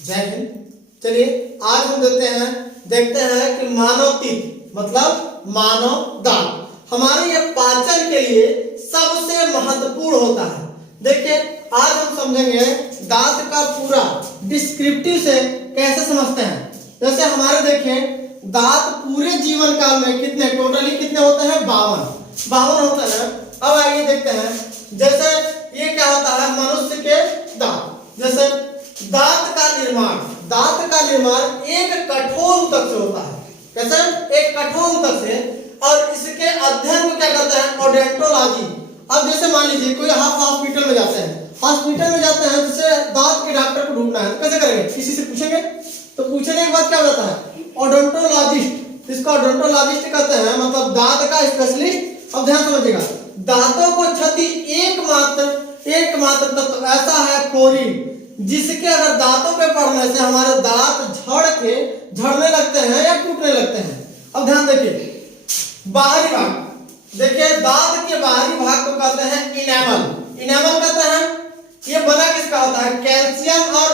जय हिंद। चलिए आज हम देखते हैं कि मानवतीत मतलब मानव दांत हमारे ये पाचन के लिए सबसे महत्वपूर्ण होता है। देखिए आज हम समझेंगे दांत का पूरा डिस्क्रिप्टिव से कैसे समझते हैं। जैसे हमारे देखिए दांत पूरे जीवन काल में कितने टोटली कितने होते हैं, 52 होते हैं। अब आइए देखते हैं जैसे ये क्या होता है मनुष्य के दांत। जैसे दांत का निर्माण एक कठोर ऊतक से होता है। कैसे? एक कठोर ऊतक से, और इसके अध्ययन को क्या कहते हैं, ओडोंटोलॉजी। अब जैसे मान लीजिए कोई हॉस्पिटल में जाते हैं जैसे दांत के डॉक्टर को ढूंढना है तो कैसे करेंगे, किसी से पूछेंगे। तो पूछने के बाद क्या होता है, ओडोंटोलॉजिस्ट। इसको ओडोंटोलॉजिस्ट कहते हैं, मतलब दांत का स्पेशलिस्ट। अब ध्यान समझिएगा, दांतों को क्षति एकमात्र तत्व ऐसा है फ्लोरीन, जिसके अगर दांतों पे पड़ने से हमारे दांत झड़ने लगते हैं या टूटने लगते हैं। अब ध्यान देखिए, बाहरी भाग, देखिए दांत के बाहरी भाग को कहते हैं इनेमल कहते हैं। ये बना किसका होता है, कैल्शियम और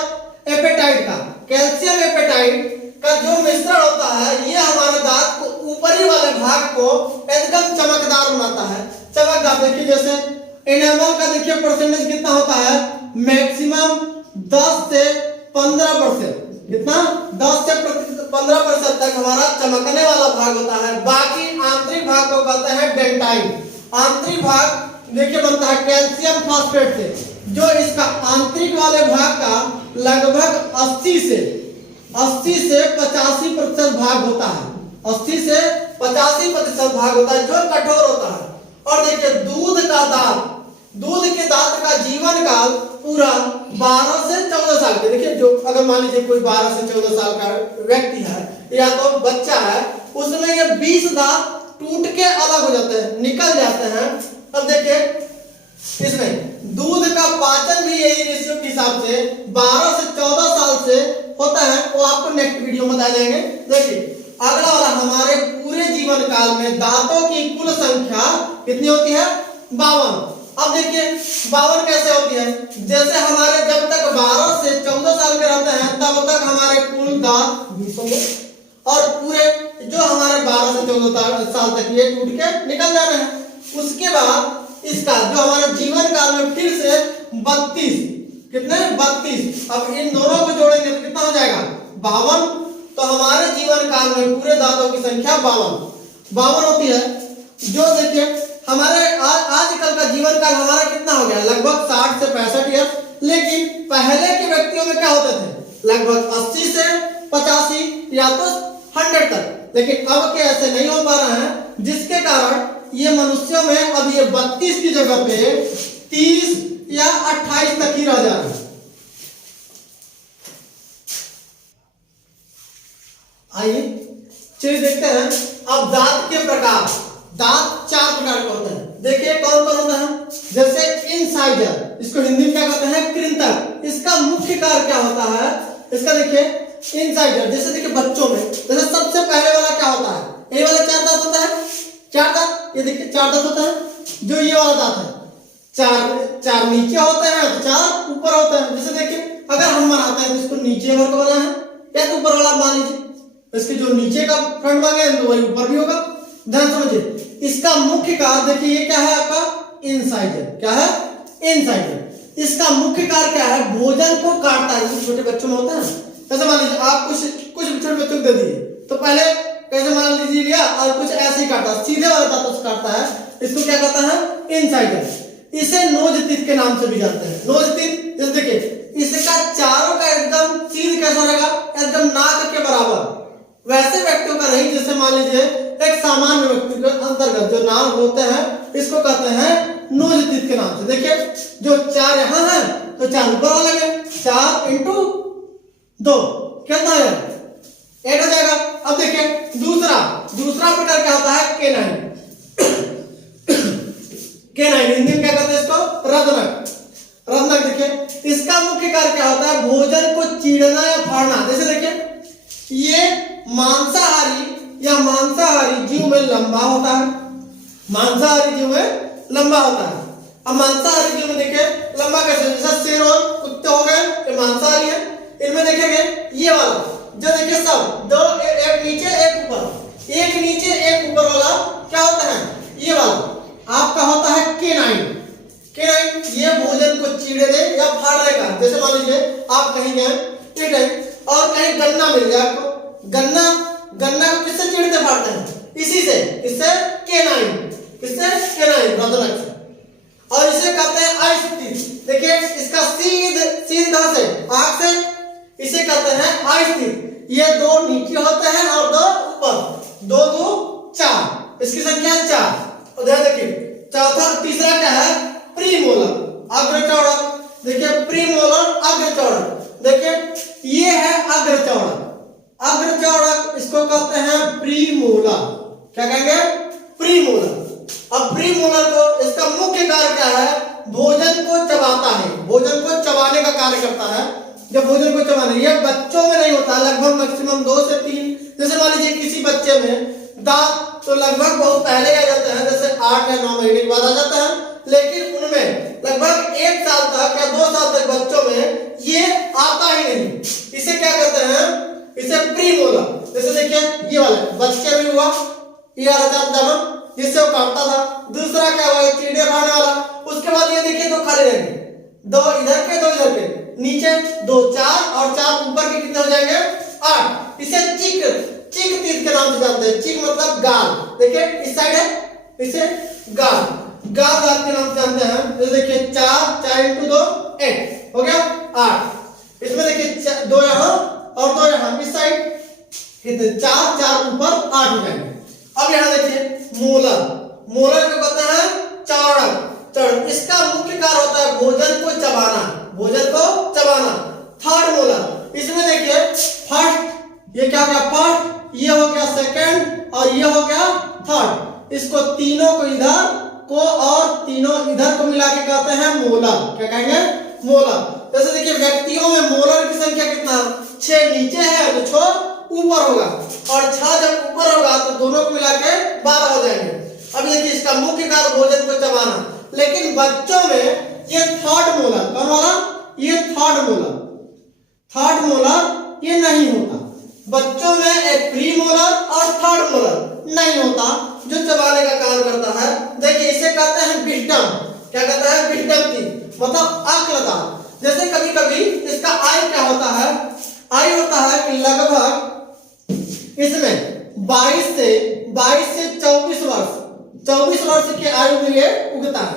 एपेटाइट का। कैल्शियम एपेटाइट का जो मिश्रण होता है ये हमारे दांत को ऊपरी वाले भाग को एकदम चमकदार बनाता है। चमकदार देखिए, जैसे इनेमल का देखिए परसेंटेज कितना होता है, मैक्सिमम 10 से 15%। कितना? 10 से 15% तक हमारा चमकने वाला भाग होता है। बाकी आंतरिक भाग को कहते हैं डेंटाइन। आंतरिक भाग देखिए बनता है कैल्शियम फॉस्फेट से, जो इसका आंतरिक वाले भाग का लगभग 80 से 85% भाग होता है। 80 से 85% भाग होता है जो कठोर होता है। और देखिए दूध के दांत का जीवन काल पूरा 12 से 14 साल के। देखिए जो अगर मान लीजिए कोई 12 से 14 साल का व्यक्ति है या तो बच्चा है, उसमें ये 20 दांत टूट के अलग हो जाते हैं, निकल जाते हैं। अब देखिए इसमें दूध का पाचन भी यही रेशियो के हिसाब से 12 से 14 साल से होता है। वो आपको नेक्स्ट वीडियो में बता जाएंगे। देखिए अगला वाला, हमारे पूरे जीवन काल में दांतों की कुल संख्या कितनी होती है, 52। अब देखिए 52 कैसे होती है, जैसे हमारे जब तक 12 से 14 साल के रहते हैं तब तक हमारे कुल दांत 20 होंगे, और पूरे जो हमारे 12 से 14 साल तक ये टूट के निकल जा रहे हैं। उसके बाद इसका जो हमारे जीवन काल में फिर से 32, कितने 32। अब इन दोनों को जोड़ेंगे तो कितना हो जाएगा, 52। तो हमारे जीवन काल में पूरे दांतों की संख्या 52 होती है। जो देखिए हमारे आजकल का जीवन काल हमारा कितना हो गया, लगभग 60 से 65 ईयर। लेकिन पहले के व्यक्तियों में क्या होते थे, लगभग 80 से 85 या तो 100 तक। लेकिन अब के ऐसे नहीं हो पा रहे हैं, जिसके कारण ये मनुष्यों में अब ये 32 की जगह पे 30 या 28 तक ही रह जा रहे हैं। आइए चलिए देखते हैं अब दांत के प्रकार। दांत 4 प्रकार के होते हैं। देखिए कौन कौन होता है, जैसे इनसाइडर, इसको हिंदी में क्या कहते हैं, कृंतक। इसका मुख्य कार्य क्या होता है, इसका देखिए इनसाइडर। जैसे देखिए बच्चों में जैसे सबसे पहले वाला क्या होता है, ये वाला 4 दांत होता है, 4 दांत। ये देखिए 4 दांत होता है। जो ये वाला दांत है, 4 नीचे होते हैं, 4 ऊपर होते हैं। जैसे देखिए अगर हम बनाते हैं तो इसको नीचे वर्ग बना है या तो ऊपर वाला मान लीजिए, इसके जो नीचे का फ्रंट भाग है तो वही ऊपर भी होगा। ध्यान समझिए, इसका मुख्य कार्य देखिए ये क्या है आपका, इनसाइडर। क्या है, इनसाइडर। इसका मुख्य कार्य क्या है, भोजन को काटता है। जैसे छोटे बच्चों में होता है, जैसे मान लीजिए आप कुछ छोटे बच्चों को दे दिए तो पहले कैसे मान लीजिए लिया और कुछ ऐसे ही काटा, सीधे वाला दांतों से काटता है। इसको क्या कहता है, इनसाइडर। इसे नोज टीथ के नाम से भी जानते हैं, नोज टीथ। जैसे देखिए इसका चारों का एकदम सीध कैसा रहेगा, एकदम नाक के बराबर। वैसे व्यक्तियों का नहीं, जैसे मान लीजिए एक सामान्य व्यक्ति के अंतर्गत जो नाम होते हैं इसको कहते हैं नोज टीथ के नाम से। देखिए जो 4 यहाँ है तो 4 ऊपर वाले में, 4 × 2 कितना है, 8 हो जाएगा। अब देखिए दूसरा प्रकार क्या होता है, केनाइन। हिंदी में क्या कहते हैं इसको, रत्नक। देखिए इसका मुख्य कार्य क्या होता है, भोजन को चीरना या फाड़ना। जैसे देखिए ये मांसाहारी जीव में लंबा होता है, अब मांसाहारी जीव में देखिए लंबा कैसे, जैसे शेर और कुत्ते हो गए, ये मांसाहारी है। इनमें देखेंगे आप कहीं गए, ठीक है, और कहीं गन्ना मिल गया आपको, गन्ना को किससे चीरते फाड़ते हैं? इसी से, किससे? केनाइन, किससे? केनाइन, रदनक से। और इसे कहते हैं आइस टीथ। देखिए इसका सीध कहां से? आंख से, इसे कहते हैं आइस टीथ। ये दो नीचे होते हैं और दो ऊपर, दो दो चार, इसकी संख्या 4। और ध्यान देखिए चौथा तीसरा क्या है? प्रीमोलर, अग्रचौड़क। देखिए प्रीमोलर, अग्रचौड़क। देखिए ये है अग्रचौड़क, अग्रचौड़क इसको कहते हैं प्रीमोलर। क्या कहेंगे? प्रीमोलर। अब प्रीमोलर को, इसका मुख्य कार्य क्या है? भोजन को चबाता है, भोजन को चबाने का कार्य करता है। जब भोजन को चबाने, ये बच्चों में नहीं होता, लगभग मैक्सिमम 2 से 3। जैसे मान लीजिए किसी बच्चे में दांत तो लगभग बहुत पहले आ जाते हैं, जैसे 8 या 9 महीने के बाद आ जाता है, लेकिन उनमें लगभग 1 साल तक या 2 साल तक बच्चों में ये आता ही नहीं। इसे क्या कहते हैं? इसे प्रीमोलर। जैसे देखिए ये वाला बच्चे में हुआ, ये आ रहा जिससे वो काटता था। दूसरा क्या हुआ? चीड़े फाड़ने वाला। उसके बाद ये देखिए दो खाली रहेंगे, 2 इधर के 2 इधर के, नीचे 2 4 और 4 ऊपर के कितने हो जाएंगे? 8। इसे चीक तीत के नाम से जानते हैं। चीक मतलब गाल। देखिए इस साइड है, इसे गाल दांत के नाम से जानते हैं। तो देखिए 4 × 2 8 हो गया 8। इसमें देखिए 2 यहाँ और 2 यहाँ, इस साइड कितने? 4 ऊपर 8 हो जाएंगे। अब यहाँ देखिए मोलर, मोलर को कहते हैं चौड़क। इसका मुख्य कार्य होता है भोजन को चबाना, भोजन को चबाना। थर्ड मोलर, इसमें देखिए फर्स्ट, ये क्या हो गया? फर्स्ट, ये हो गया सेकंड और ये हो गया थर्ड। इसको तीनों को इधर को और तीनों इधर को मिला के कहते हैं मोलर। क्या कहेंगे? मोलर। जैसे देखिए व्यक्तियों में मोलर की संख्या कितना? 6 नीचे है तो 6 ऊपर होगा, और 6 जब ऊपर होगा तो दोनों को मिला के 12 हो जाएंगे। अब देखिए इसका मुख्य कार्य भोजन को चबाना, लेकिन बच्चों में ये थर्ड मोलर, कौन वाला? ये थर्ड मोलर ये नहीं होता। बच्चों में एक प्री मोलर और थर्ड मोलर नहीं होता जो चबाने का काम करता है। देखिए इसे कहते हैं विजडम। क्या कहता है? विजडम टीथ, मतलब अक्लदांत। जैसे कभी कभी इसका आयु क्या होता है? आयु होता है कि लगभग इसमें 22 से 24 वर्ष की आयु में ये उगता है।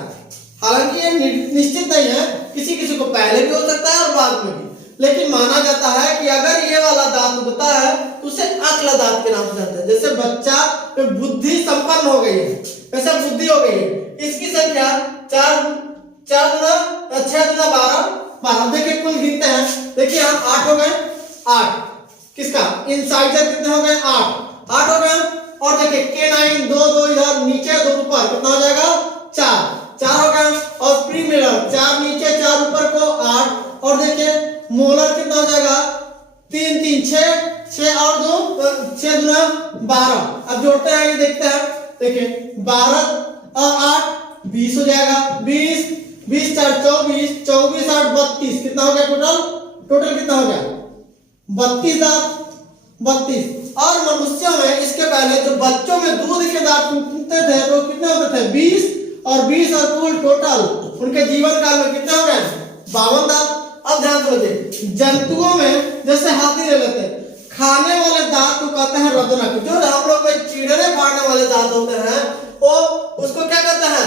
हालांकि ये निश्चित नहीं है, किसी को पहले भी हो सकता है और बाद में भी, लेकिन माना जाता है कि अगर ये वाला दांत उगता है तो उसे अक्ल दांत के नाम से जानते हैं। जैसे बच्चा बुद्धि संपन्न हो गई है, वैसे बुद्धि हो गई है। इसकी संख्या 4 गुना 6 गुना 12। देखिए कुल गिनते हैं, देखिए यहाँ 8 हो गए, 8 किसका? इंसाइजर कितने हो गए? 8 हो गए। और देखिए केनाइन 2 इधर नीचे 2 ऊपर, कितना हो जाएगा? 4 हो गए। और प्रीमोलर 4 नीचे 4 ऊपर को 8। और देखिए मोलर कितना हो जाएगा? 3 6 और 2 6 गुना 12। अब जोड़ते हैं, ये देखते हैं। देखिए 12 और 8 20 हो जाएगा। 20 4 24 24 8 32, कितना हो गया टोटल कितना हो गया? 32 दांत, 32। और मनुष्यों में इसके पहले जो बच्चों में दूध के दांत टूटते थे तो कितने होते थे? 20 और कुल टोटल उनके जीवन काल में कितने हो गए? 52 दांत। अब ध्यान दीजिए, जंतुओं में जैसे हाथी ले लेते हैं, खाने वाले दांत को कहते हैं रदनक। जो हम लोग में चीड़ने फाड़ने वाले दांत होते हैं वो उसको क्या कहते हैं?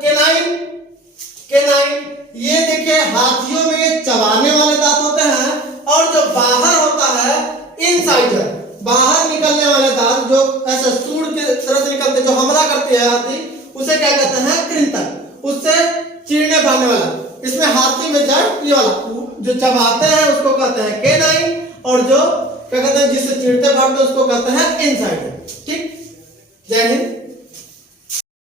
केनाइन। ये देखिए हाथियों में चबाने वाले दांत होते हैं, और जो बाहर होता है इनसाइडर, बाहर निकलने वाले दांत जो ऐसे सूंड के तरह से निकलते, जो हमला करते हैं हाथी, उसे क्या कहते हैं? कृंतक। उससे चीरने भागने वाला। इसमें हाथी में जड़ ये वाला जो चबाते हैं उसको कहते हैं केनाइन, और जो क्या कहते हैं जिससे चीरते फाड़ते उसको कहते हैं इनसाइडर। ठीक, जय हिंद।